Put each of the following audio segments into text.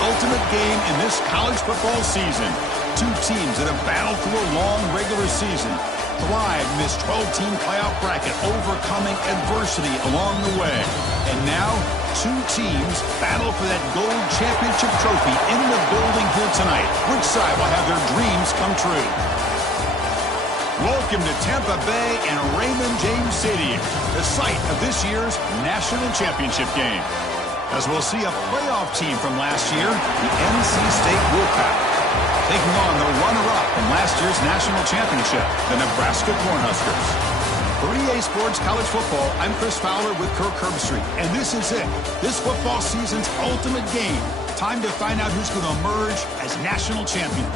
ultimate game in this college football season. Two teams that have battled through a long regular season, thrived in this 12-team playoff bracket, overcoming adversity along the way. And now, two teams battle for that gold championship trophy in the building here tonight. Which side will have their dreams come true? Welcome to Tampa Bay and Raymond James Stadium, the site of this year's national championship game. As we'll see a playoff team from last year, the NC State Wolfpack, taking on the runner-up from last year's national championship, the Nebraska Cornhuskers. For EA Sports College Football, I'm Chris Fowler with Kirk Herbstreit, and this is it. This football season's ultimate game. Time to find out who's going to emerge as national champion.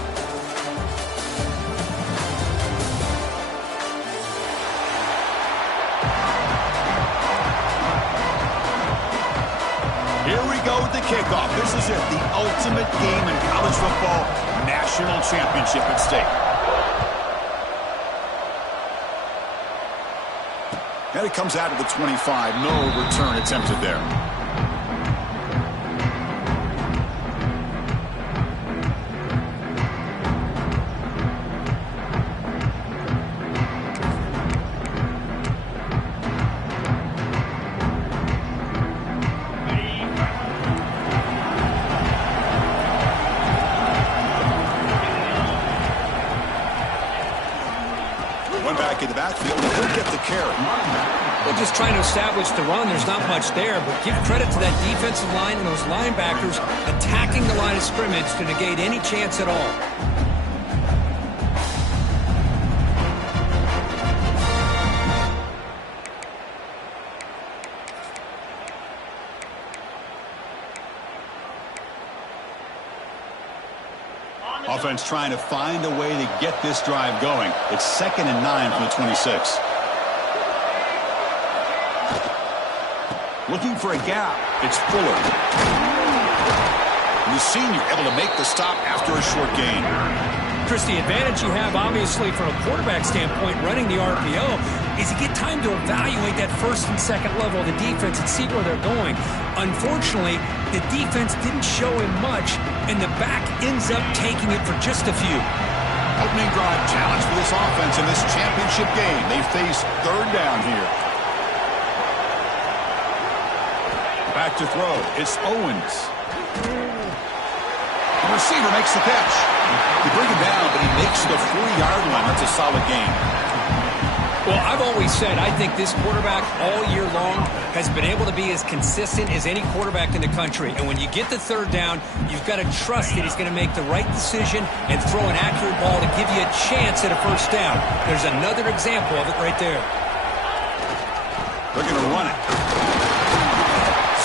Here we go with the kickoff. This is it, the ultimate game in college football, national championship at stake. And it comes out of the 25. No return attempted there. Back in the backfield, and he'll get the carry. Well, just trying to establish the run, there's not much there, but give credit to that defensive line and those linebackers attacking the line of scrimmage to negate any chance at all. Offense trying to find a way to get this drive going. It's 2nd and 9 from the 26. Looking for a gap. It's Fuller. And the senior able to make the stop after a short gain. Chris, the advantage you have, obviously, from a quarterback standpoint, running the RPO, is you get time to evaluate that first and second level of the defense and see where they're going. Unfortunately, the defense didn't show him much, and the back ends up taking it for just a few. Opening drive challenge for this offense in this championship game. They face third down here. Back to throw. It's Owens. The receiver makes the catch. They bring him down, but he makes the 40-yard line. That's a solid game. Well, I've always said I think this quarterback all year long has been able to be as consistent as any quarterback in the country. And when you get the third down, you've got to trust that he's going to make the right decision and throw an accurate ball to give you a chance at a first down. There's another example of it right there. They're going to run it.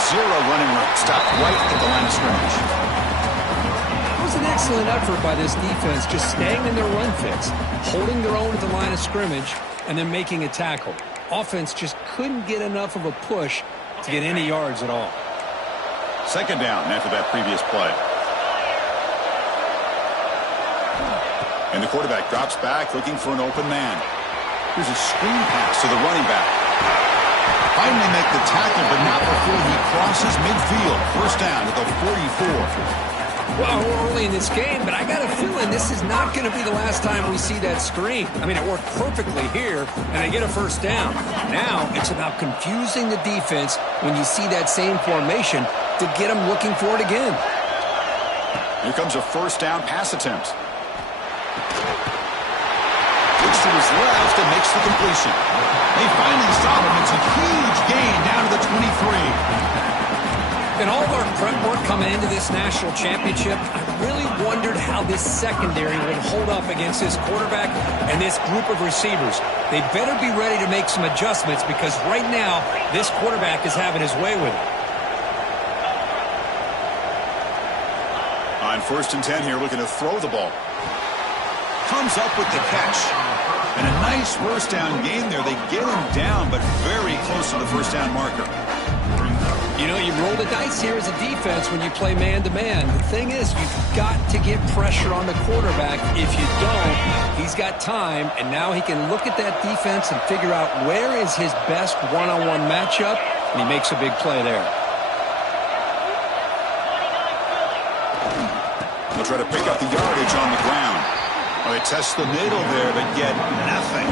Zero running room. Stopped right at the line of scrimmage. It was an excellent effort by this defense, just staying in their run fits, holding their own at the line of scrimmage, and then making a tackle. Offense just couldn't get enough of a push to get any yards at all. Second down after that previous play. And the quarterback drops back looking for an open man. Here's a screen pass to the running back. Finally make the tackle, but not before he crosses midfield. First down at the 44. Well, we're early in this game, but I got a feeling this is not going to be the last time we see that screen. I mean, it worked perfectly here, and they get a first down. Now it's about confusing the defense when you see that same formation to get them looking for it again. Here comes a first down pass attempt. Looks to his left and makes the completion. They finally stop him. It's a huge gain down to the 23. In all of our prep work coming into this national championship, I really wondered how this secondary would hold up against this quarterback and this group of receivers. They better be ready to make some adjustments because right now, this quarterback is having his way with it. On 1st and 10 here, looking to throw the ball. Comes up with the catch. And a nice first down game there. They get him down, but very close to the first down marker. You know, you roll the dice here as a defense when you play man-to-man. The thing is, you've got to get pressure on the quarterback. If you don't, he's got time, and now he can look at that defense and figure out where is his best one-on-one matchup, and he makes a big play there. They'll try to pick up the yardage on the ground. Well, they test the middle there, but get nothing.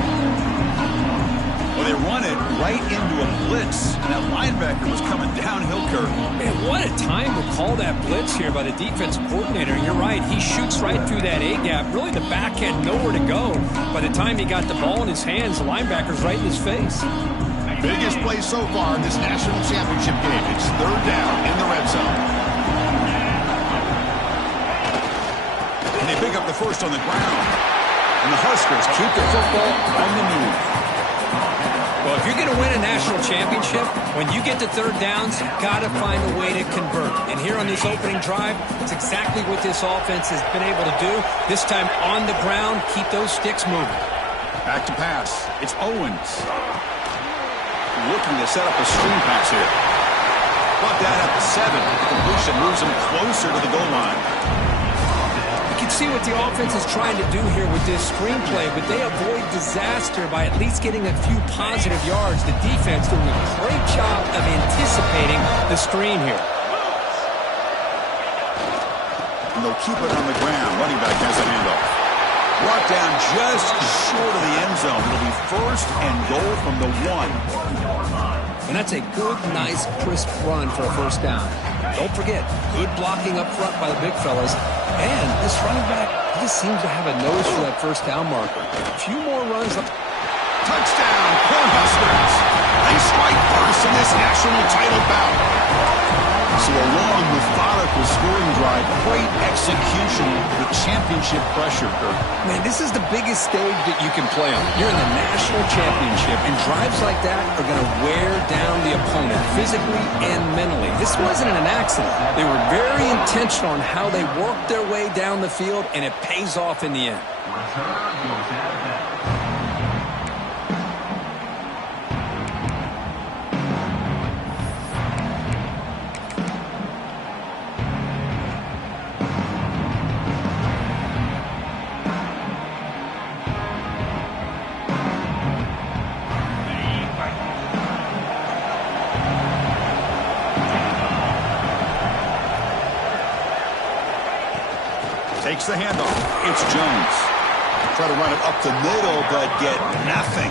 Well, they run it right into a blitz, and that linebacker was coming downhill, Kurt. Man, what a time to call that blitz here by the defensive coordinator. You're right. He shoots right through that A-gap. Really, the back had nowhere to go. By the time he got the ball in his hands, the linebacker's right in his face. Biggest play so far in this national championship game. It's third down in the red zone. And they pick up the first on the ground. And the Huskers keep the football on the move. Well, if you're going to win a national championship, when you get to third downs, you've got to find a way to convert. And here on this opening drive, it's exactly what this offense has been able to do. This time on the ground, keep those sticks moving. Back to pass. It's Owens. Looking to set up a screen pass here. Brought down at the 7. The completion moves him closer to the goal line. You can see what the offense is trying to do here with this screenplay, but they avoid disaster by at least getting a few positive yards. The defense doing a great job of anticipating the screen here. And they'll keep it on the ground. Running back has a handoff. Brought down just short of the end zone. It'll be first and goal from the 1. And that's a good, nice, crisp run for a first down. Don't forget, good blocking up front by the big fellas. And this running back, he just seems to have a nose for that first down marker. A few more runs. Touchdown, Cornhuskers. They strike first in this national title bout. So a long, methodical scoring drive. Great execution with championship pressure, Kurt. Man, this is the biggest stage that you can play on. You're in the national championship, and drives like that are going to wear down the opponent physically and mentally. This wasn't an accident. They were very intentional on how they worked their way down the field, and it pays off in the end. Takes the handoff. It's Jones. Try to run it up the middle, but get nothing.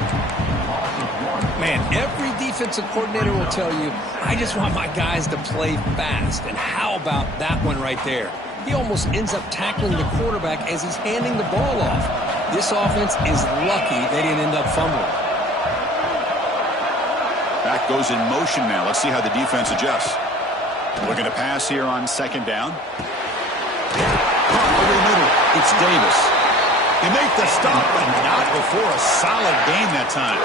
Man, every defensive coordinator will tell you, I just want my guys to play fast. And how about that one right there? He almost ends up tackling the quarterback as he's handing the ball off. This offense is lucky they didn't end up fumbling. Back goes in motion now. Let's see how the defense adjusts. Looking to pass here on second down. Over the middle, it's Davis. They make the stop, but not before a solid game that time.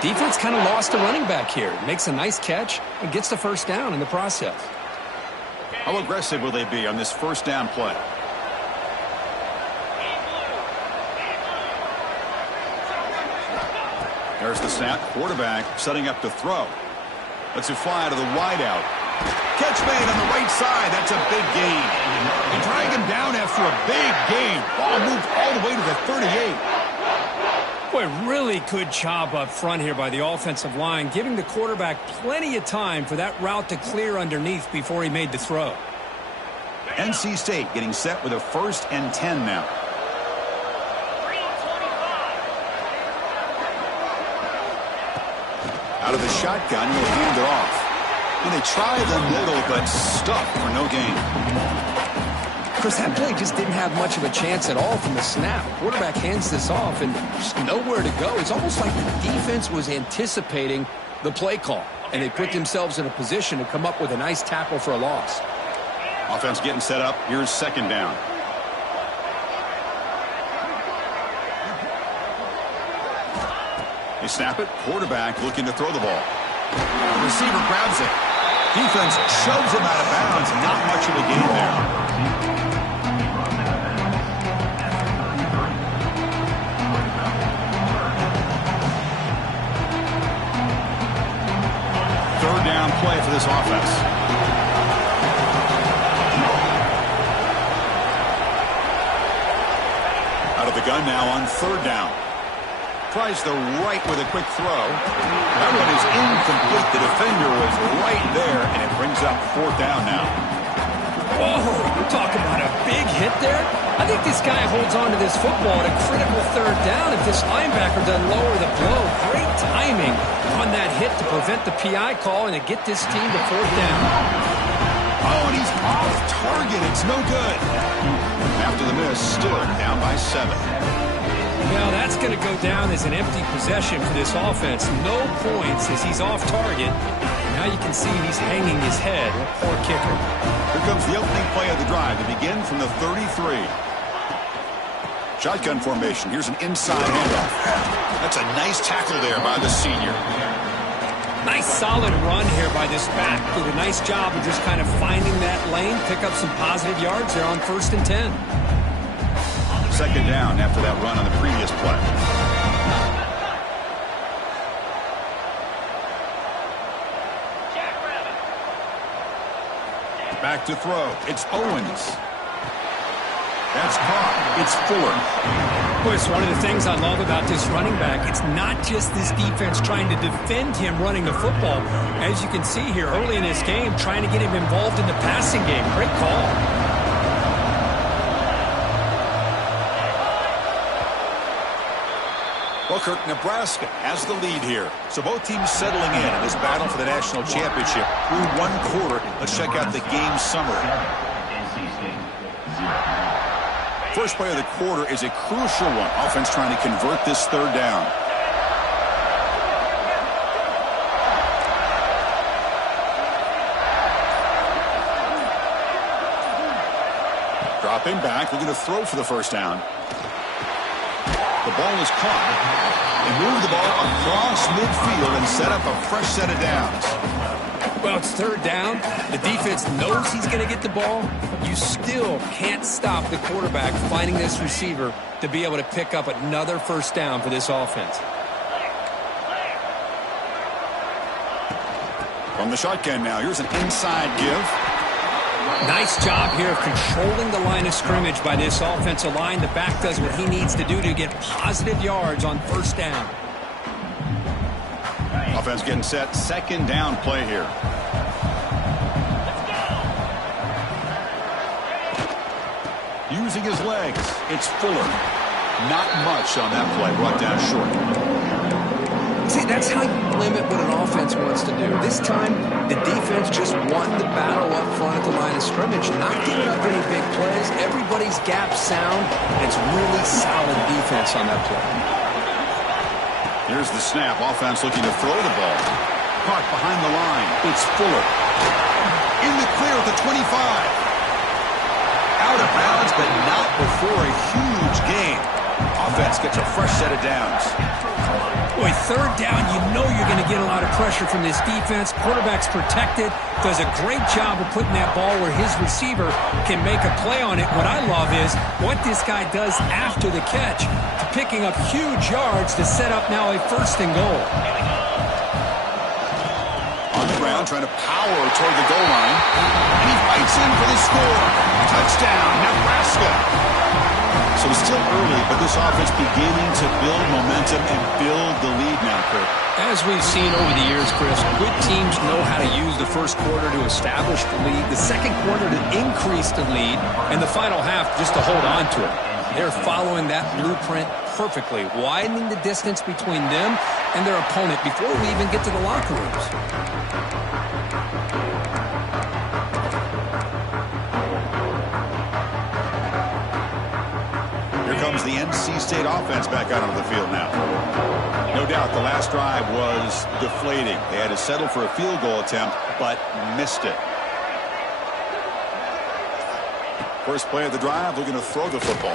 Defense kind of lost a running back here. Makes a nice catch and gets the first down in the process. How aggressive will they be on this first down play? There's the snap. Quarterback setting up to throw. Lets it fly to the wideout. Catch made on the right side. That's a big gain. They drag him down after a big gain. Ball moved all the way to the 38. Boy, really good job up front here by the offensive line, giving the quarterback plenty of time for that route to clear underneath before he made the throw. NC State getting set with a 1st and 10 now. Out of the shotgun, he'll hand it off. And they try the middle, but stuck for no gain. Chris, that play just didn't have much of a chance at all from the snap. Quarterback hands this off and just nowhere to go. It's almost like the defense was anticipating the play call, and they put themselves in a position to come up with a nice tackle for a loss. Offense getting set up. Here's second down. They snap it. Quarterback looking to throw the ball. The receiver grabs it. Defense shoves him out of bounds. Not much of a gain there. Third down play for this offense. Out of the gun now on third down. Tries the right with a quick throw. That one is incomplete. The defender was right there, and it brings up fourth down now. Whoa, we're talking about hit there. I think this guy holds on to this football at a critical third down if this linebacker doesn't lower the blow. Great timing on that hit to prevent the PI call and to get this team to fourth down. Oh, and he's off target. It's no good. After the miss, still down by 7. Well, that's going to go down as an empty possession for this offense. No points as he's off target. Now you can see he's hanging his head. Poor kicker. Here comes the opening play of the drive to begin from the 33. Shotgun formation. Here's an inside handoff. That's a nice tackle there by the senior. Nice solid run here by this back. Did a nice job of just kind of finding that lane, pick up some positive yards there on 1st and 10. Second down after that run on the previous play. Back to throw. It's Owens. That's caught. It's Fuller. Boy, it's one of the things I love about this running back. It's not just this defense trying to defend him running the football. As you can see here early in this game, trying to get him involved in the passing game. Great call. Well, Kirk, Nebraska has the lead here. So both teams settling in this battle for the national championship through one quarter. Let's check out the game summary. First play of the quarter is a crucial one. Offense trying to convert this third down. Dropping back, looking to throw for the first down. The ball is caught. They move the ball across midfield and set up a fresh set of downs. Well, it's third down. The defense knows he's going to get the ball. You still can't stop the quarterback finding this receiver to be able to pick up another first down for this offense. From the shotgun now, here's an inside give. Nice job here of controlling the line of scrimmage by this offensive line. The back does what he needs to do to get positive yards on first down. Offense getting set. Second down play here. Using his legs. It's Fuller. Not much on that play. Brought down short. See, that's how you limit what an offense wants to do. This time, the defense just won the battle up front at the line of scrimmage, not giving up any big plays. Everybody's gap sound, and it's really solid defense on that play. Here's the snap. Offense looking to throw the ball. Caught behind the line. It's Fuller. In the clear at the 25. Out of bounds, but not before a huge gain. Offense gets a fresh set of downs. Boy, third down, you know you're going to get a lot of pressure from this defense. Quarterback's protected, does a great job of putting that ball where his receiver can make a play on it. What I love is what this guy does after the catch, picking up huge yards to set up now a 1st and goal. On the ground, trying to power toward the goal line. And he fights in for the score. Touchdown, Nebraska. So it's still early, but this offense beginning to build momentum and build the lead now, Kurt. As we've seen over the years, Chris, good teams know how to use the first quarter to establish the lead, the second quarter to increase the lead, and the final half just to hold on to it. They're following that blueprint perfectly, widening the distance between them and their opponent before we even get to the locker rooms. Comes the NC State offense back out onto the field now. No doubt the last drive was deflating. They had to settle for a field goal attempt, but missed it. First play of the drive, looking to throw the football.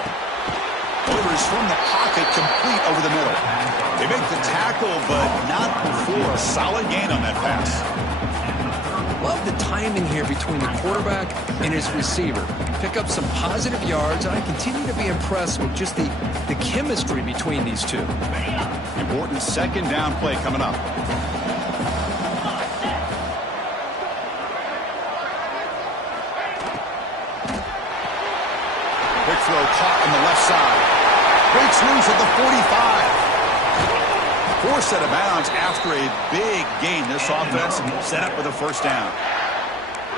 Delivers from the pocket, complete over the middle. They make the tackle, but not before a solid gain on that pass. Love the timing here between the quarterback and his receiver. Pick up some positive yards, and I continue to be impressed with just the chemistry between these two. Important second down play coming up. Big throw caught on the left side. Breaks loose at the 45. Forced out of bounds after a big gain. This offense set up with a first down.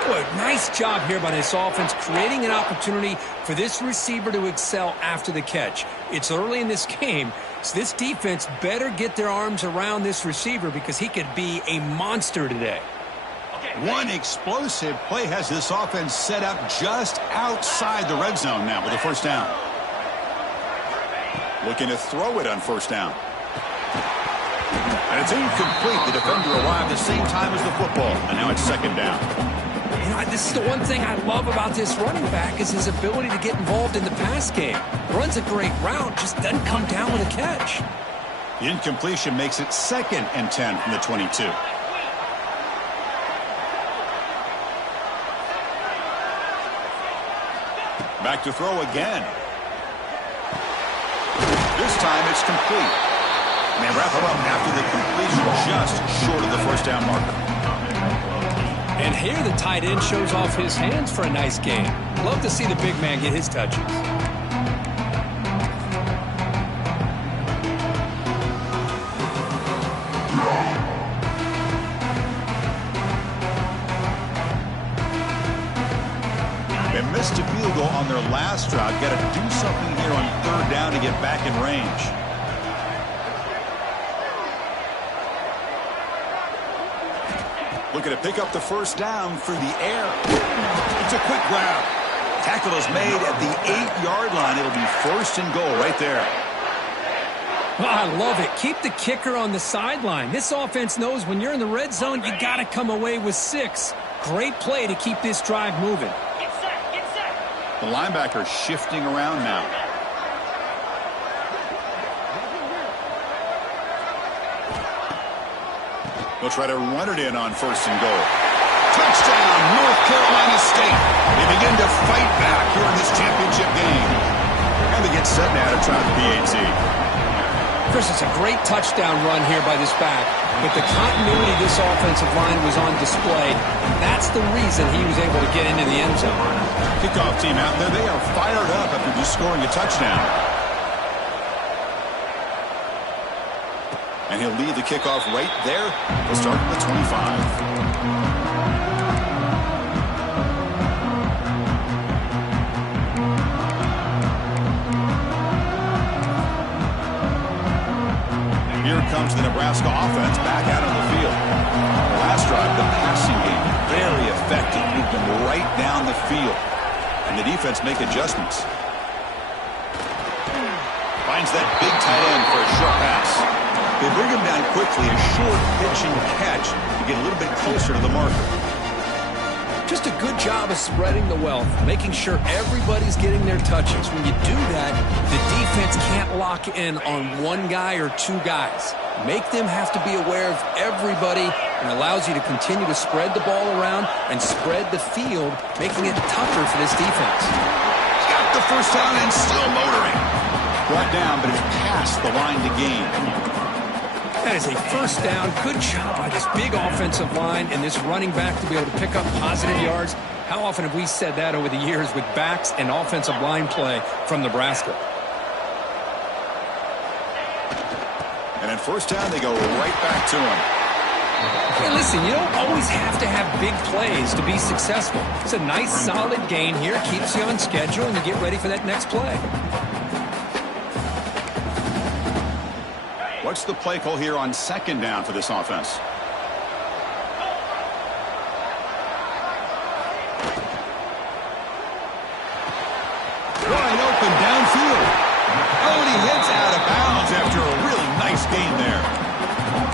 Good, nice job here by this offense, creating an opportunity for this receiver to excel after the catch. It's early in this game, so this defense better get their arms around this receiver because he could be a monster today. One explosive play has this offense set up just outside the red zone now with a first down. Looking to throw it on first down. And it's incomplete. The defender arrived the same time as the football, and now it's second down. You know, this is the one thing I love about this running back is his ability to get involved in the pass game. Runs a great route, just doesn't come down with a catch. The incompletion makes it 2nd and 10 from the 22. Back to throw again. This time it's complete. And they wrap it up after the completion just short of the first down marker. And here the tight end shows off his hands for a nice game. Love to see the big man get his touches. They missed a field goal on their last drive. Got to do something here on third down to get back in range. Looking to pick up the first down through the air. It's a quick grab. Tackle is made at the 8-yard line. It'll be first and goal right there. Oh, I love it. Keep the kicker on the sideline. This offense knows when you're in the red zone, you got to come away with 6. Great play to keep this drive moving. The linebacker shifting around now. They'll try to run it in on first and goal. Touchdown, North Carolina State. They begin to fight back here in this championship game. And they get set now to try the PAT. Chris, it's a great touchdown run here by this back. But the continuity of this offensive line was on display. That's the reason he was able to get into the end zone. Kickoff team out there, they are fired up after just scoring a touchdown. And he'll lead the kickoff right there. We'll start at the 25. Here comes the Nebraska offense back out on the field. The last drive, the passing game, very effective. Moved them right down the field. And the defense make adjustments. Finds that big tight end for a short pass. They bring him down quickly, a short pitch and catch to get a little bit closer to the marker. Just a good job of spreading the wealth, making sure everybody's getting their touches. When you do that, the defense can't lock in on one guy or two guys. Make them have to be aware of everybody and allows you to continue to spread the ball around and spread the field, making it tougher for this defense. Got the first down and still motoring. Brought down, but it's past the line to gain. That is a first down. Good job by this big offensive line and this running back to be able to pick up positive yards. How often have we said that over the years with backs and offensive line play from Nebraska? And at first down, they go right back to him. Hey, listen, you don't always have to have big plays to be successful. It's a nice, solid gain here. Keeps you on schedule, and you get ready for that next play. What's the play call here on second down for this offense? Wide open downfield. Oh, and he heads out of bounds after a really nice gain there.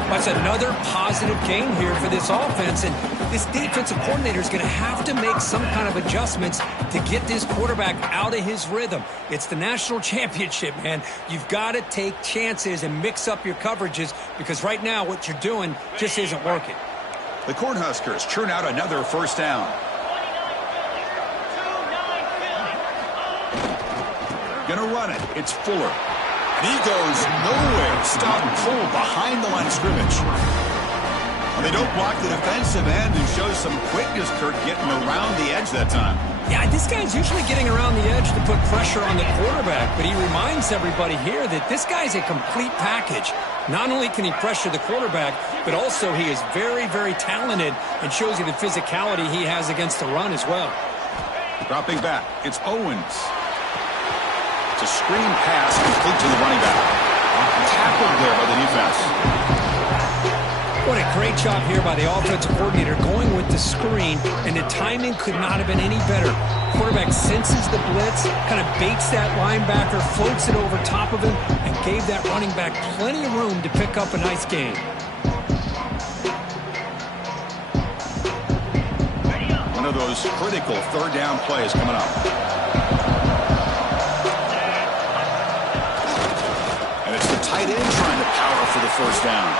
That's another positive gain here for this offense, and this defensive coordinator is going to have to make some kind of adjustments to get this quarterback out of his rhythm. It's the national championship, man. You've got to take chances and mix up your coverages because right now what you're doing just isn't working. The Cornhuskers churn out another first down. Gonna run it. It's Fuller. And he goes nowhere. Stop and pull behind the line of scrimmage. They don't block the defensive end and show some quickness, Kirk, getting around the edge that time. Yeah, this guy's usually getting around the edge to put pressure on the quarterback, but he reminds everybody here that this guy's a complete package. Not only can he pressure the quarterback, but also he is very, very talented and shows you the physicality he has against the run as well. Dropping back, it's Owens. It's a screen pass complete to the running back. Tackled there by the defense. What a great job here by the offensive coordinator going with the screen, and the timing could not have been any better. Quarterback senses the blitz, kind of baits that linebacker, floats it over top of him, and gave that running back plenty of room to pick up a nice gain. One of those critical third down plays coming up. And it's the tight end trying to power for the first down.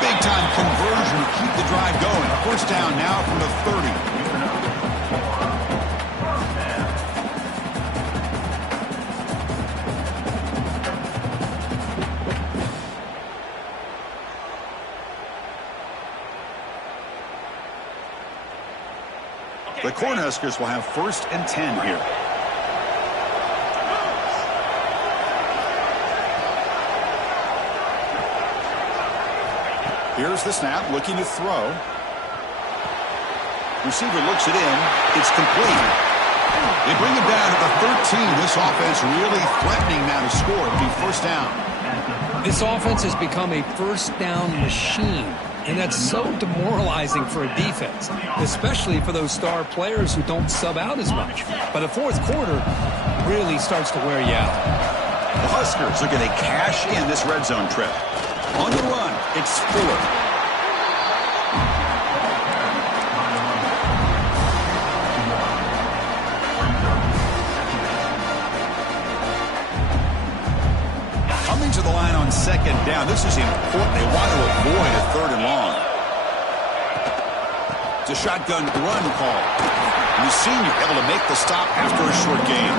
Big-time conversion to keep the drive going. First down now from the 30. The Cornhuskers will have 1st and 10 here. Here's the snap, looking to throw. Receiver looks it in. It's complete. They bring it down to the 13. This offense really threatening now to score. It'll be first down. This offense has become a first down machine, and that's so demoralizing for a defense, especially for those star players who don't sub out as much. By the fourth quarter, really starts to wear you out. The Huskers are going to cash in this red zone trip. On the run, it's Ford. Coming to the line on second down. This is important. They want to avoid a 3rd and long. It's a shotgun run call. And the senior able to make the stop after a short gain.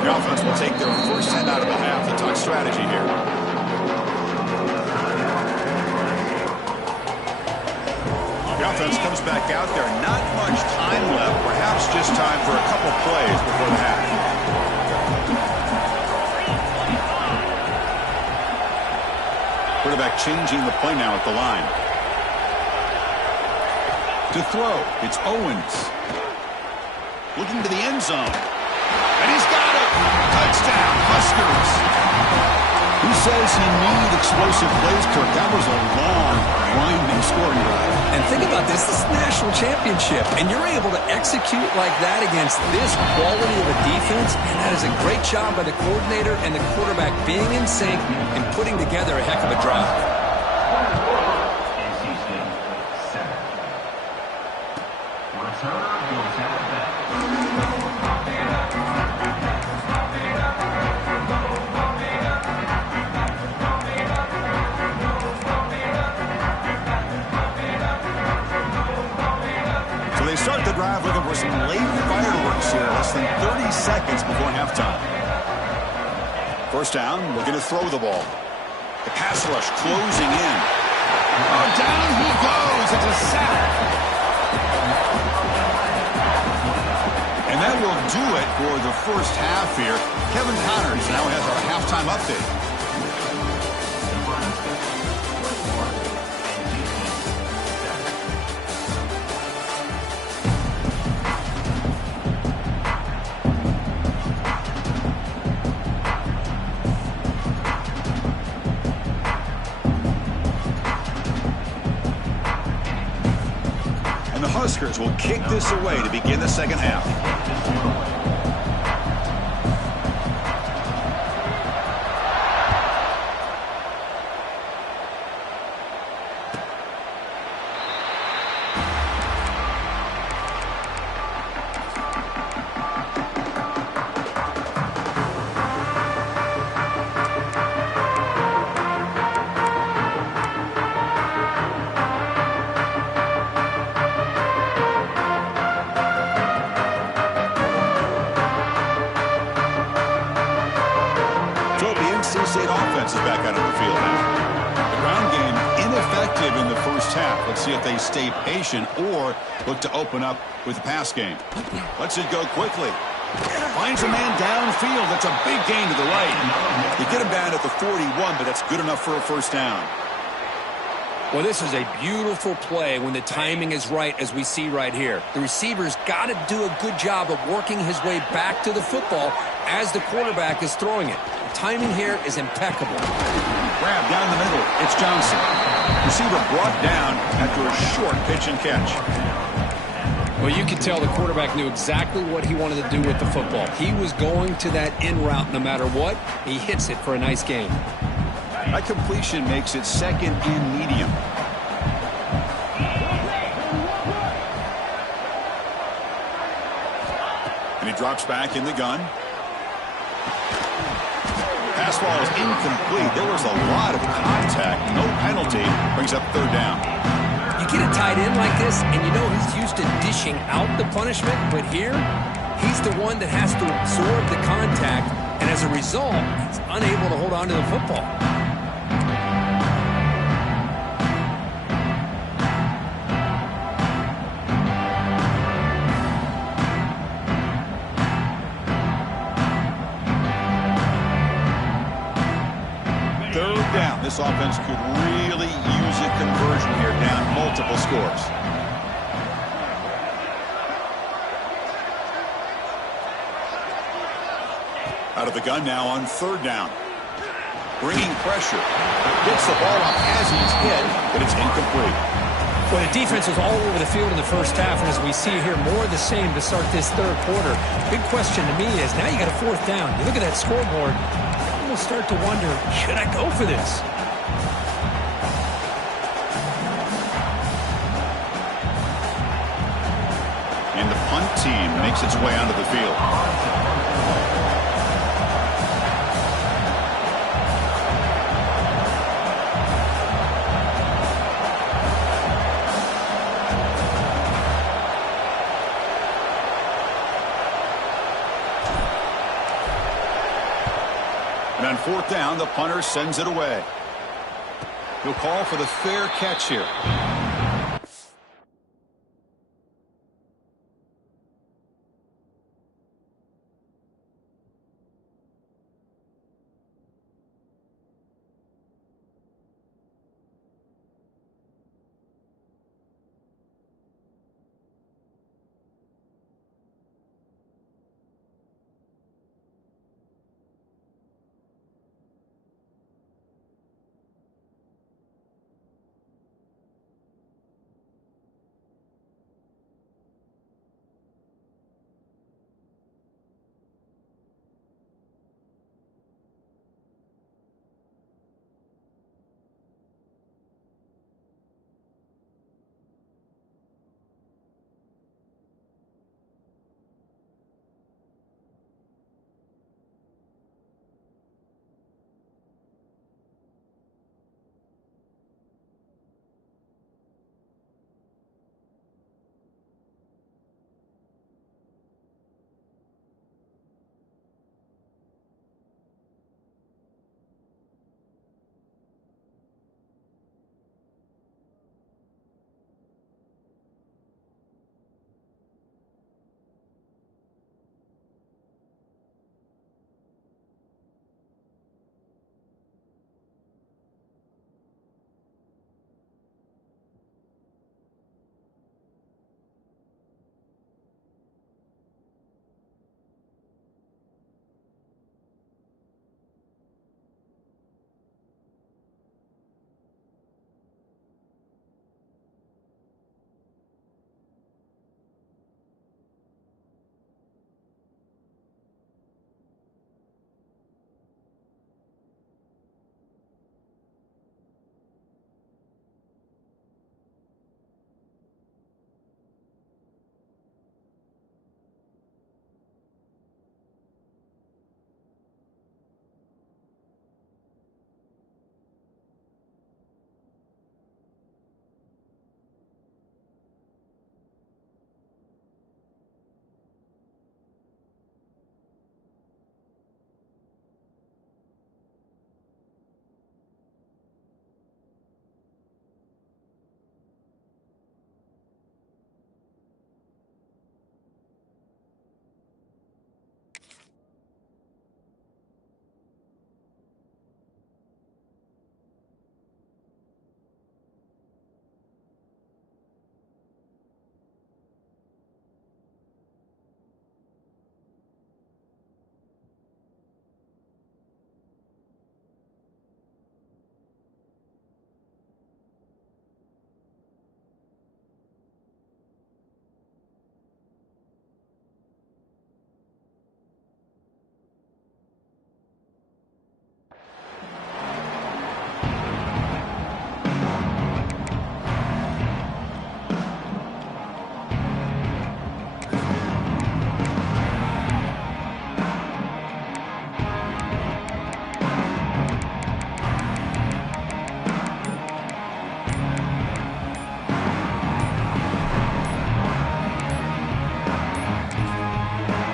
The offense will take their first 10 out of the half. The talk strategy here. The offense comes back out there. Not much time left. Perhaps just time for a couple plays before the half. Quarterback changing the play now at the line. To throw, it's Owens. Looking to the end zone. And he's got it. Touchdown, Huskers. Who says you need explosive plays, Kirk? That was a long, winding scoring drive. And think about this. This is a national championship, and you're able to execute like that against this quality of a defense, and that is a great job by the coordinator and the quarterback being in sync and putting together a heck of a drive. Start the drive looking for some late fireworks here. Less than 30 seconds before halftime. First down, looking to throw the ball. The pass rush closing in. Oh, down he goes. It's a sack. And that will do it for the first half here. Kevin Connors now has our halftime update. Huskers will kick this away to begin the second half. State offense is back out on the field now. effective in the first half. Let's see if they stay patient or look to open up with the pass game. Lets it go quickly. Finds a man downfield. That's a big gain to the right. They get him down at the 41, but that's good enough for a first down. Well, this is a beautiful play when the timing is right, as we see right here. The receiver's got to do a good job of working his way back to the football as the quarterback is throwing it. The timing here is impeccable. Grab down the middle. It's Johnson. Receiver brought down after a short pitch and catch. Well, you can tell the quarterback knew exactly what he wanted to do with the football. He was going to that in route no matter what. He hits it for a nice gain. That completion makes it second and medium. And he drops back in the gun. Pass ball is incomplete. There was a lot of contact. No penalty. Brings up third down. You get a tight end like this, and you know he's used to dishing out the punishment, but here, he's the one that has to absorb the contact, and as a result, he's unable to hold on to the football. Third down. This offense could really use a conversion here, down multiple scores. Out of the gun now on third down. Bringing pressure. Gets the ball up as he's hit, but it's incomplete. Well, the defense was all over the field in the first half, and as we see here, more of the same to start this third quarter. Big question to me is, now you got a fourth down. You look at that scoreboard, you'll start to wonder, should I go for this? And the punt team makes its way onto the field. And on fourth down, the punter sends it away. He'll call for the fair catch here.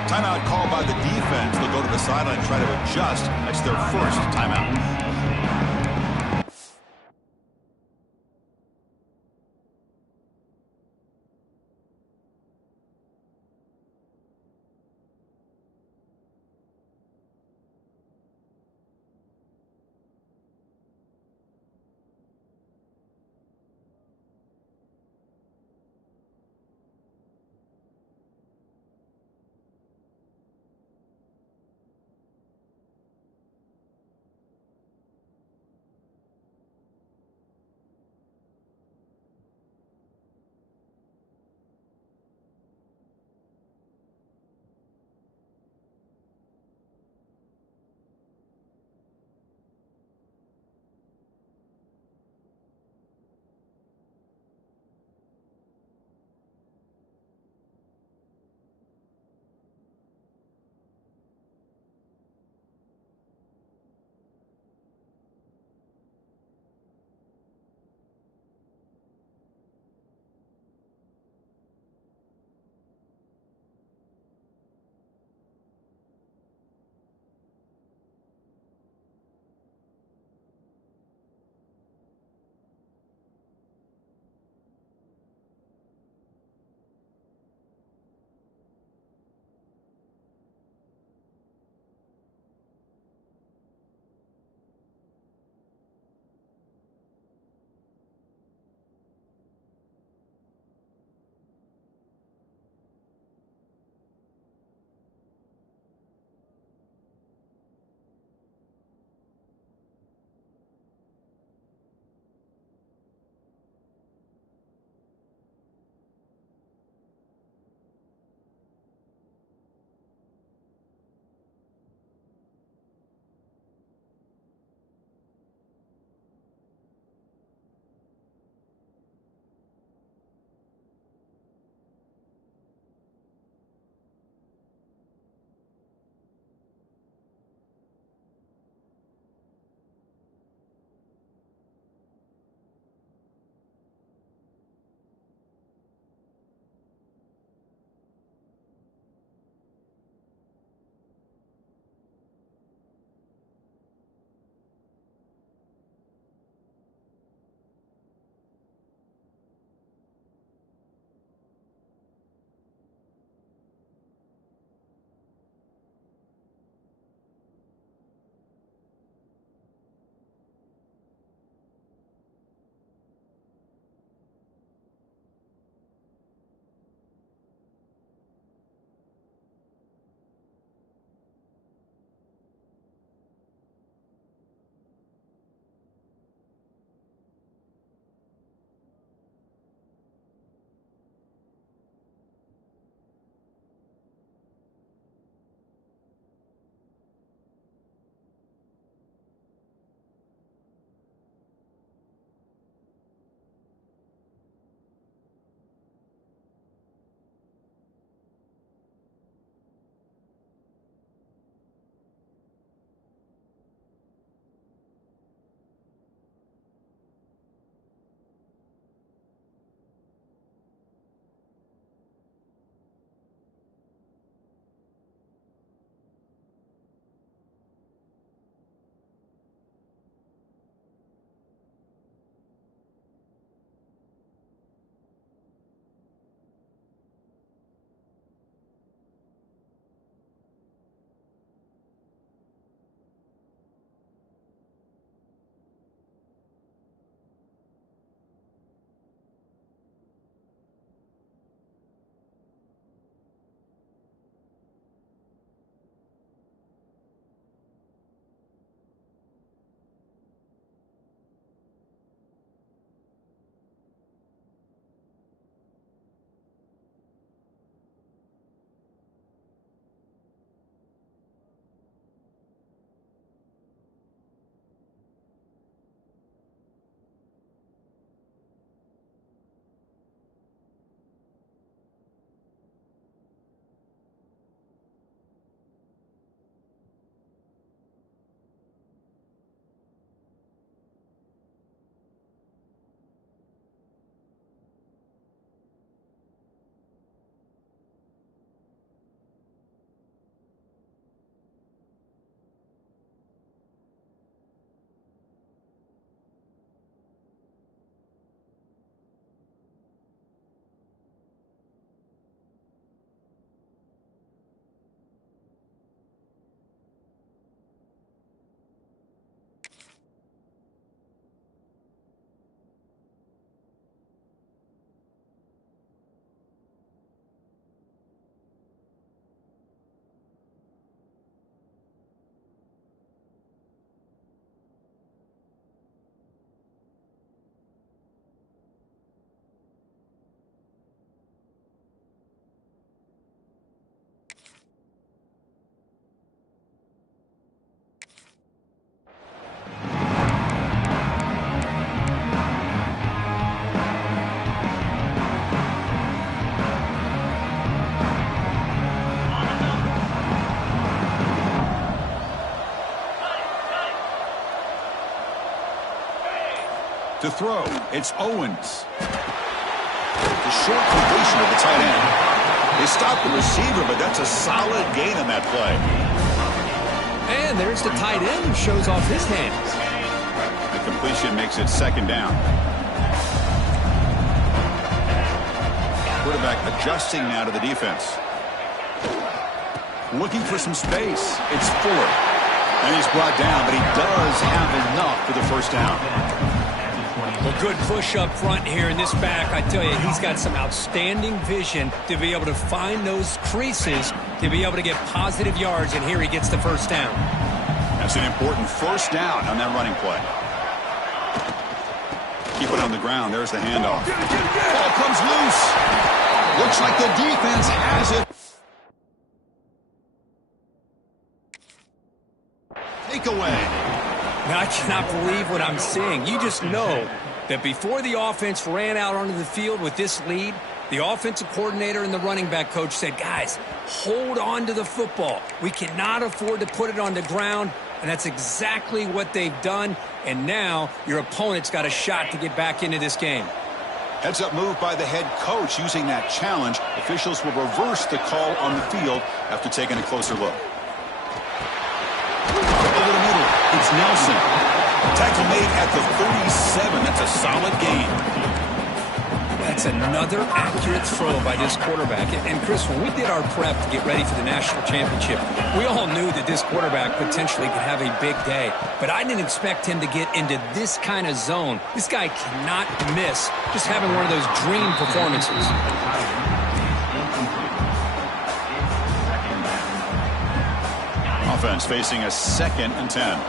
Timeout called by the defense. They'll go to the sideline and try to adjust. That's their first timeout. To throw, it's Owens. The short completion of the tight end. They stopped the receiver, but that's a solid gain on that play. And there's the tight end who shows off his hands. The completion makes it second down. Quarterback adjusting now to the defense. Looking for some space. It's Ford. And he's brought down, but he does have enough for the first down. Well, good push up front here in this back. I tell you, he's got some outstanding vision to be able to find those creases, to be able to get positive yards, and here he gets the first down. That's an important first down on that running play. Keep it on the ground. There's the handoff. Ball comes loose. Looks like the defense has it. Takeaway. Now, I cannot believe what I'm seeing. You just know that before the offense ran out onto the field with this lead, the offensive coordinator and the running back coach said, guys, hold on to the football. We cannot afford to put it on the ground, and that's exactly what they've done. And now your opponent's got a shot to get back into this game. Heads up move by the head coach using that challenge. Officials will reverse the call on the field after taking a closer look. Over the middle, it's Nelson. Tackle made at the 37. That's a solid gain. That's another accurate throw by this quarterback. And Chris, when we did our prep to get ready for the national championship, we all knew that this quarterback potentially could have a big day. But I didn't expect him to get into this kind of zone. This guy cannot miss just having one of those dream performances. Offense facing a 2nd and 10.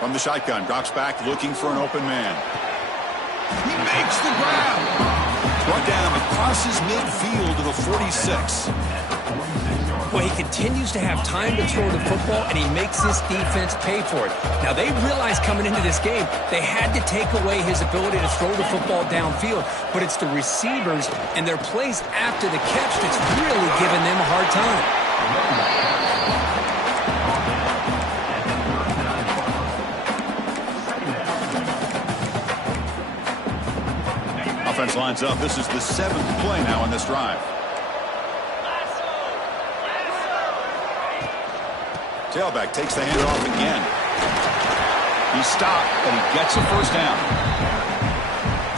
From the shotgun, drops back, looking for an open man. He makes the grab. Brought down across his midfield to the 46. Well, he continues to have time to throw the football, and he makes this defense pay for it. Now, they realized coming into this game, they had to take away his ability to throw the football downfield, but it's the receivers and their plays after the catch that's really giving them a hard time. Offense lines up. This is the 7th play now on this drive. Tailback takes the handoff again. He stopped, but he gets a first down.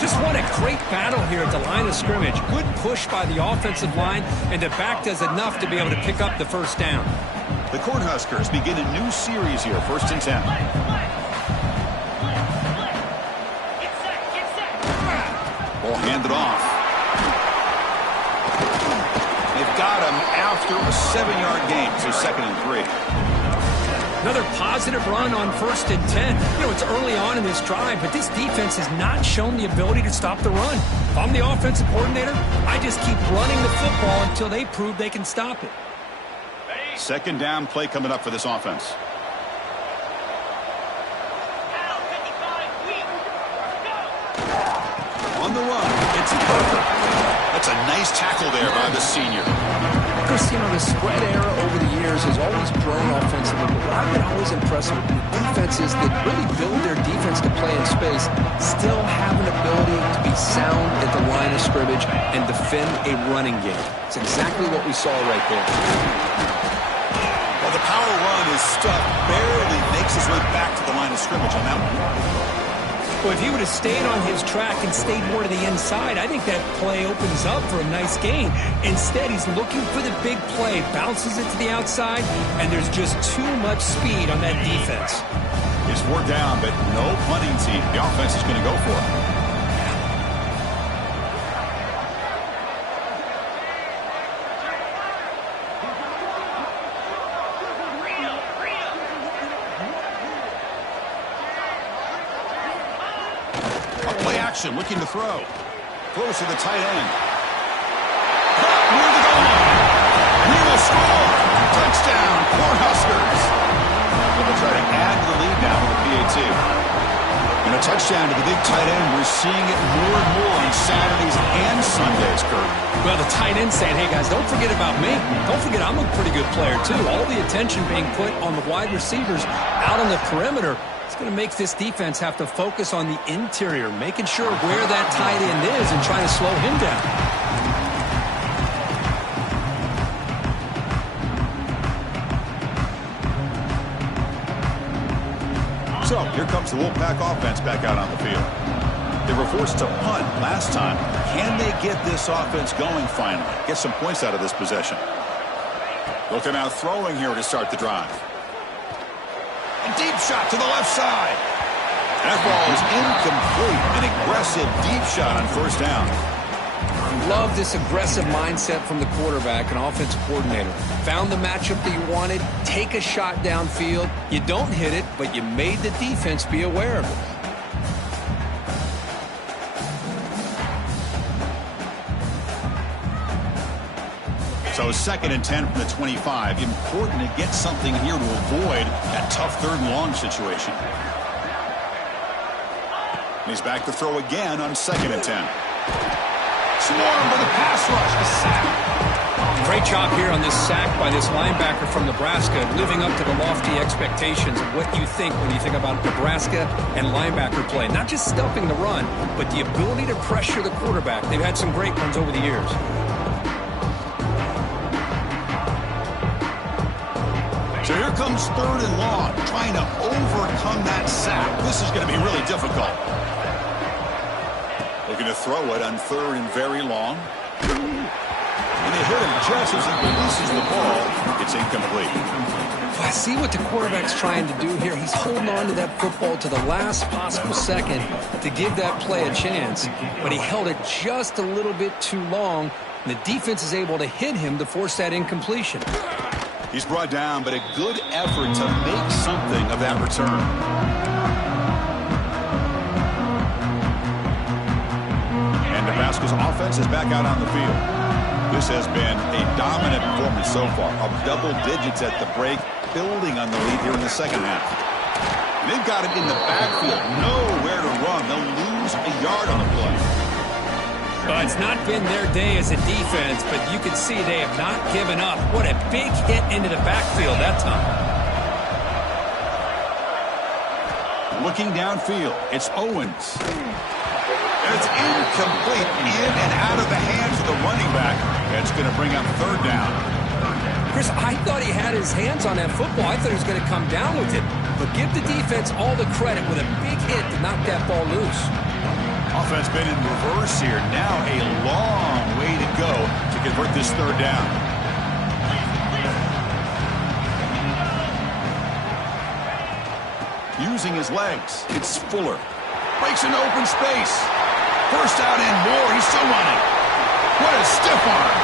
Just what a great battle here at the line of scrimmage. Good push by the offensive line, and the back does enough to be able to pick up the first down. The Cornhuskers begin a new series here, 1st and 10. Ball handed off. They've got him after a 7-yard gain, so 2nd and 3. Another positive run on 1st and 10. You know, it's early on in this drive, but this defense has not shown the ability to stop the run. If I'm the offensive coordinator, I just keep running the football until they prove they can stop it. 2nd down play coming up for this offense. On the run, it's perfect. That's a nice tackle there by the senior. Chris, you know, the spread era over the years has always grown offensively, but what I've been always impressed with defenses that really build their defense to play in space still have an ability to be sound at the line of scrimmage and defend a running game. It's exactly what we saw right there. Well, the power run is stuck, barely makes his way back to the line of scrimmage on that one. Well, if he would have stayed on his track and stayed more to the inside, I think that play opens up for a nice gain. Instead, he's looking for the big play, bounces it to the outside, and there's just too much speed on that defense. It's 4th down, but no punting team. The offense is going to go for it. Looking to throw. Throws to the tight end. Caught near the goal line. He will score. Touchdown, Cornhuskers. They'll try to add to the lead now with the PAT. And a touchdown to the big tight end, seeing it more and more on Saturdays and Sundays, Kurt. Well, the tight end saying, hey, guys, don't forget about me. Don't forget I'm a pretty good player, too. All the attention being put on the wide receivers out on the perimeter. It's going to make this defense have to focus on the interior, making sure where that tight end is and trying to slow him down. So here comes the Wolfpack offense back out on the field. They were forced to punt last time. Can they get this offense going finally? Get some points out of this possession. Looking out throwing here to start the drive. A deep shot to the left side. That ball is incomplete. An aggressive deep shot on first down. Love this aggressive mindset from the quarterback and offensive coordinator. Found the matchup that you wanted. Take a shot downfield. You don't hit it, but you made the defense be aware of it. So 2nd and 10 from the 25. Important to get something here to avoid that tough 3rd and long situation. He's back to throw again on 2nd and 10. Swarm with a pass rush, a sack. Great job here on this sack by this linebacker from Nebraska, living up to the lofty expectations of what you think when you think about Nebraska and linebacker play. Not just stuffing the run, but the ability to pressure the quarterback. They've had some great ones over the years. So here comes 3rd and long, trying to overcome that sack. This is going to be really difficult. Looking to throw it on 3rd and very long. And they hit him just as he releases the ball. It's incomplete. I see what the quarterback's trying to do here. He's holding on to that football to the last possible second to give that play a chance. But he held it just a little bit too long, and the defense is able to hit him to force that incompletion. He's brought down, but a good effort to make something of that return. And Nebraska's offense is back out on the field. This has been a dominant performance so far, of double digits at the break, building on the lead here in the 2nd half. They've got it in the backfield, nowhere to run. They'll lose a yard on the play. Well, it's not been their day as a defense, but you can see they have not given up. What a big hit into the backfield that time. Looking downfield, it's Owens. And it's incomplete, in and out of the hands of the running back. That's going to bring up 3rd down. Chris, I thought he had his hands on that football. I thought he was going to come down with it. But give the defense all the credit with a big hit to knock that ball loose. Offense been in reverse here. Now a long way to go to convert this 3rd down. Using his legs, it's Fuller. Breaks into open space. First out and more. He's still running. What a stiff arm.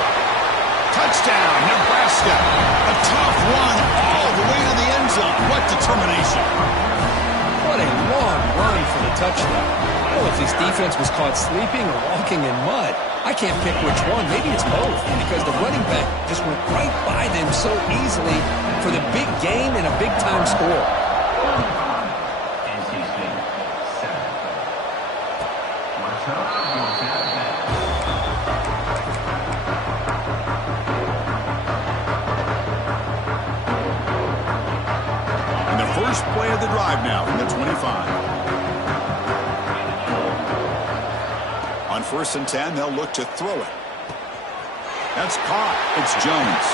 Touchdown, Nebraska. A tough one all the way to the end zone. What determination. What a long run for the touchdown. Well, if his defense was caught sleeping or walking in mud, I can't pick which one. Maybe it's both, because the running back just went right by them so easily for the big gain and a big-time score. And the first play of the drive now from the 25. On 1st and 10, they'll look to throw it. That's caught. It's Jones.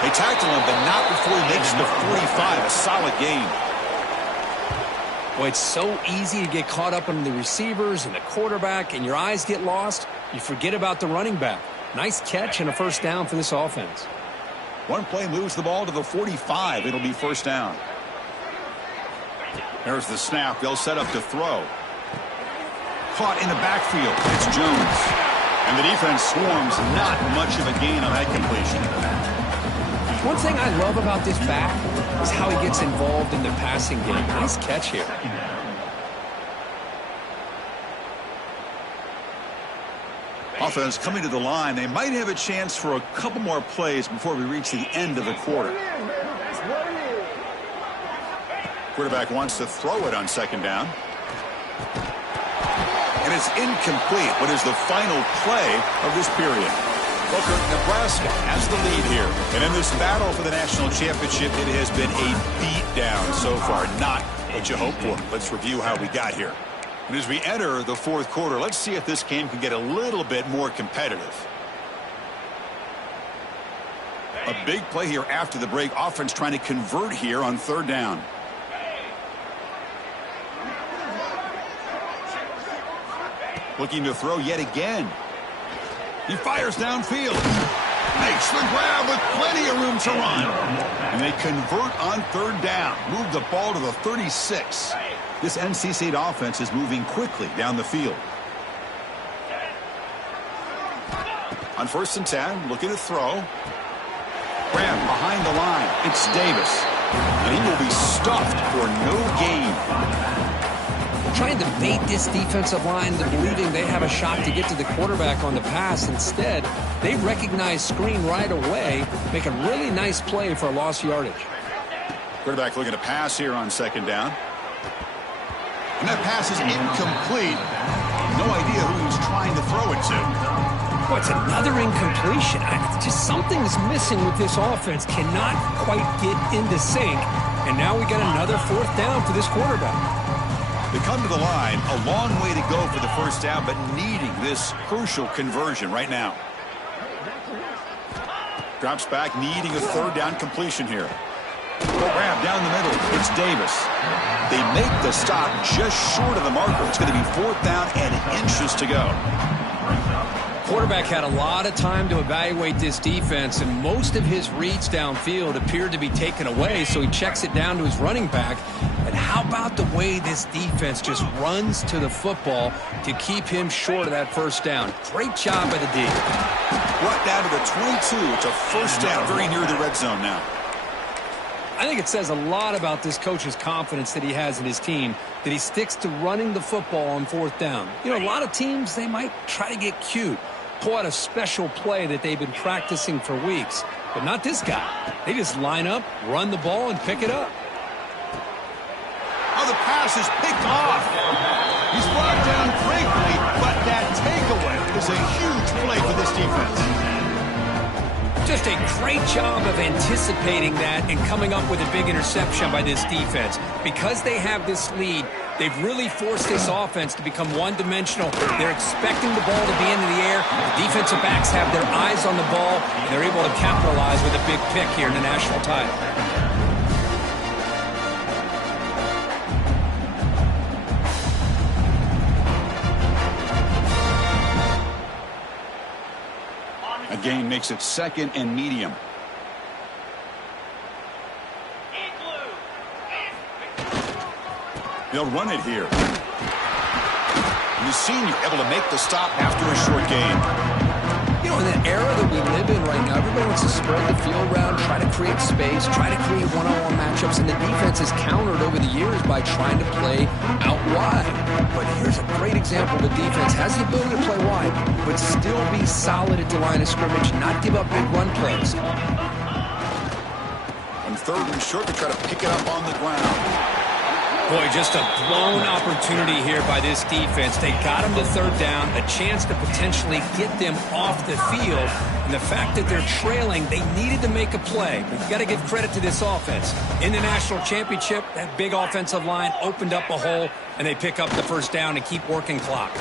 They tackle him, but not before he makes the 45. A solid gain. Boy, it's so easy to get caught up on the receivers and the quarterback, and your eyes get lost. You forget about the running back. Nice catch and a 1st down for this offense. One play moves the ball to the 45. It'll be 1st down. There's the snap. They'll set up to throw. Caught in the backfield. It's Jones. And the defense swarms. Not much of a gain on that completion. One thing I love about this back is how he gets involved in the passing game. Nice catch here. Offense coming to the line. They might have a chance for a couple more plays before we reach the end of the quarter. Quarterback wants to throw it on 2nd down. it's incomplete. What is the final play of this period? Nebraska has the lead here. And in this battle for the national championship, it has been a beatdown so far. Not what you hope for. Let's review how we got here. And as we enter the fourth quarter, let's see if this game can get a little bit more competitive. A big play here after the break. Offense trying to convert here on third down. Looking to throw yet again. He fires downfield. Makes the grab with plenty of room to run. And they convert on third down. Move the ball to the 36. This NC State offense is moving quickly down the field. On 1st and 10, looking to throw. Grab behind the line. It's Davis. And he will be stuffed for no gain. Trying to bait this defensive line into believing they have a shot to get to the quarterback on the pass. Instead, they recognize screen right away, make a really nice play for a lost yardage. Quarterback looking to pass here on 2nd down. And that pass is incomplete. No idea who he's trying to throw it to. Oh, it's another incompletion. Just something is missing with this offense. Cannot quite get into sync. And now we got another 4th down for this quarterback. They come to the line, a long way to go for the 1st down, but needing this crucial conversion right now. Drops back, needing a 3rd down completion here. Grab down the middle. It's Davis. They make the stop just short of the marker. It's going to be 4th down and inches to go. Quarterback had a lot of time to evaluate this defense, and most of his reads downfield appeared to be taken away, so he checks it down to his running back. And how about the way this defense just runs to the football to keep him short of that 1st down? Great job by the D. Brought down to the 22. It's a 1st down, very near the red zone now. I think it says a lot about this coach's confidence that he has in his team, that he sticks to running the football on 4th down. You know, a lot of teams, they might try to get cute, pull out a special play that they've been practicing for weeks. But not this guy. They just line up, run the ball, and pick it up. Oh, the pass is picked off. He's brought down quickly, but that takeaway is a huge play for this defense. Just a great job of anticipating that and coming up with a big interception by this defense. Because they have this lead, they've really forced this offense to become one-dimensional. They're expecting the ball to be into the air. The defensive backs have their eyes on the ball, and they're able to capitalize with a big pick here in the national title. A gain makes it 2nd and medium. They'll run it here. The senior able to make the stop after a short gain. You know, in the era that we live in right now, everybody wants to spread the field around, try to create space, try to create one-on-one matchups, and the defense has countered over the years by trying to play out wide. But here's a great example. The defense has the ability to play wide, but still be solid at the line of scrimmage, not give up big run plays. On 3rd and short, to try to pick it up on the ground. Boy, just a blown opportunity here by this defense. They got him to 3rd down, a chance to potentially get them off the field. And the fact that they're trailing, they needed to make a play. We've got to give credit to this offense. In the national championship, that big offensive line opened up a hole, and they pick up the 1st down and keep working clock.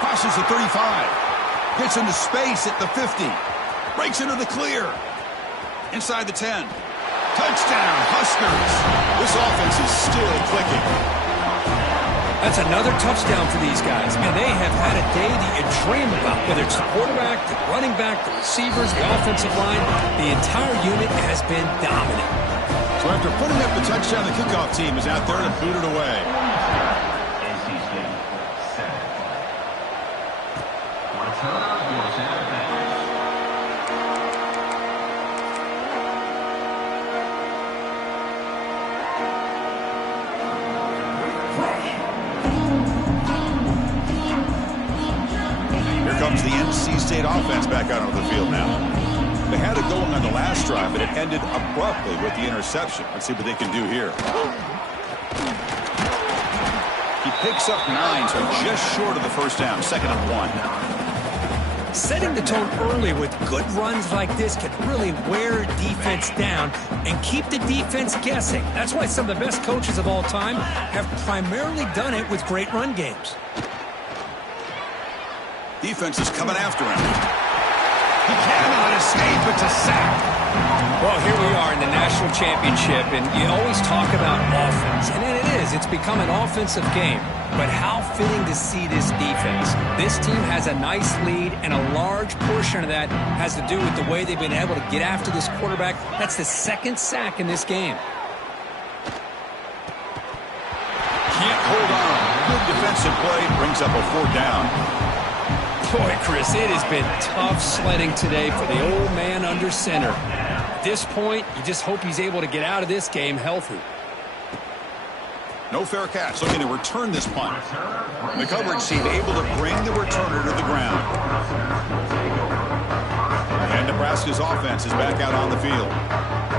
Crosses the 35. Gets into space at the 50. Breaks into the clear. Inside the 10. Touchdown, Huskers. This offense is still clicking. That's another touchdown for these guys. Man, they have had a day that you dream about, whether it's the quarterback, the running back, the receivers, the offensive line. The entire unit has been dominant. So after putting up the touchdown, the kickoff team is out there to boot it away. Comes the NC State offense back out onto the field now. They had it going on the last drive, but it ended abruptly with the interception. Let's see what they can do here. He picks up 9, so just short of the first down, 2nd and 1. Setting the tone early with good runs like this can really wear defense down and keep the defense guessing. That's why some of the best coaches of all time have primarily done it with great run games. Defense is coming after him. He cannot escape. It's a sack. Well, here we are in the national championship, and you always talk about offense, and it is. It's become an offensive game. But how fitting to see this defense. This team has a nice lead, and a large portion of that has to do with the way they've been able to get after this quarterback. That's the 2nd sack in this game. Can't hold on. Good defensive play. Brings up a 4th down. Boy, Chris, it has been tough sledding today for the old man under center. At this point, you just hope he's able to get out of this game healthy. No fair catch, looking to return this punt. The coverage team able to bring the returner to the ground. And Nebraska's offense is back out on the field.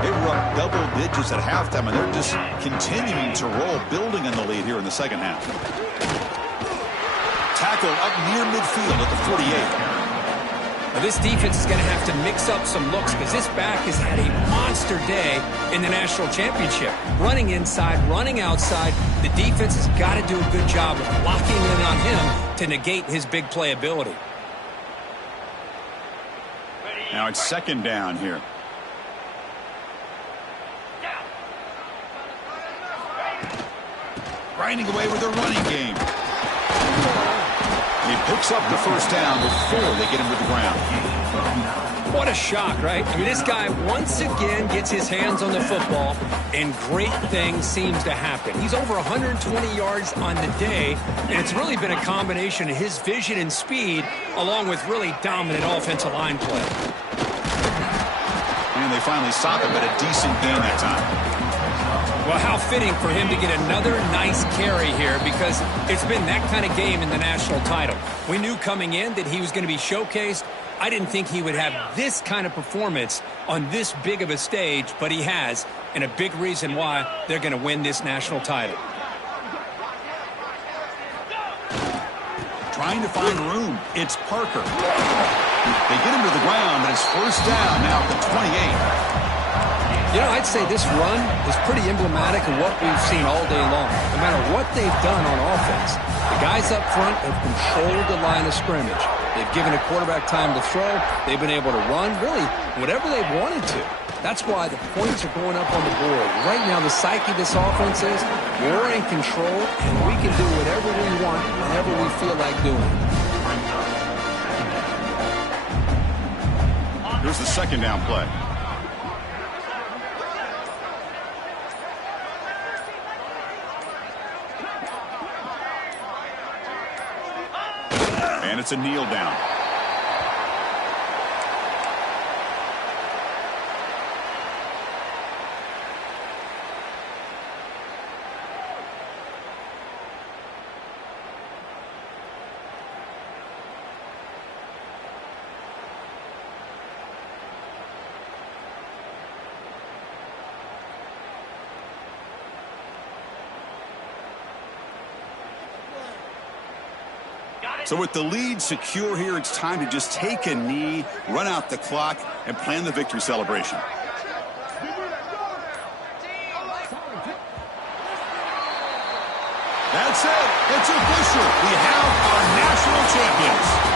They were up double digits at halftime, and they're just continuing to roll, building on the lead here in the second half. Tackle up near midfield at the 48. Now, this defense is going to have to mix up some looks because this back has had a monster day in the national championship. Running inside, running outside. The defense has got to do a good job of locking in on him to negate his big playability. Now it's 2nd down here. Grinding away with their running game. He picks up the 1st down before they get him to the ground. What a shock, right? I mean, this guy once again gets his hands on the football, and great things seems to happen. He's over 120 yards on the day, and it's really been a combination of his vision and speed along with really dominant offensive line play. And they finally stop him at a decent gain that time. Well, how fitting for him to get another nice carry here because it's been that kind of game in the national title. We knew coming in that he was going to be showcased. I didn't think he would have this kind of performance on this big of a stage, but he has, and a big reason why they're going to win this national title. Trying to find room. It's Parker. They get him to the ground, but it's 1st down now at the 28. You know, I'd say this run is pretty emblematic of what we've seen all day long. No matter what they've done on offense, the guys up front have controlled the line of scrimmage. They've given a quarterback time to throw. They've been able to run, really, whatever they wanted to. That's why the points are going up on the board. Right now, the psyche of this offense is we're in control, and we can do whatever we want whenever we feel like doing it. Here's the 2nd down play. And it's a kneel down. So with the lead secure here, it's time to just take a knee, run out the clock, and plan the victory celebration. That's it. It's official. We have our national champions.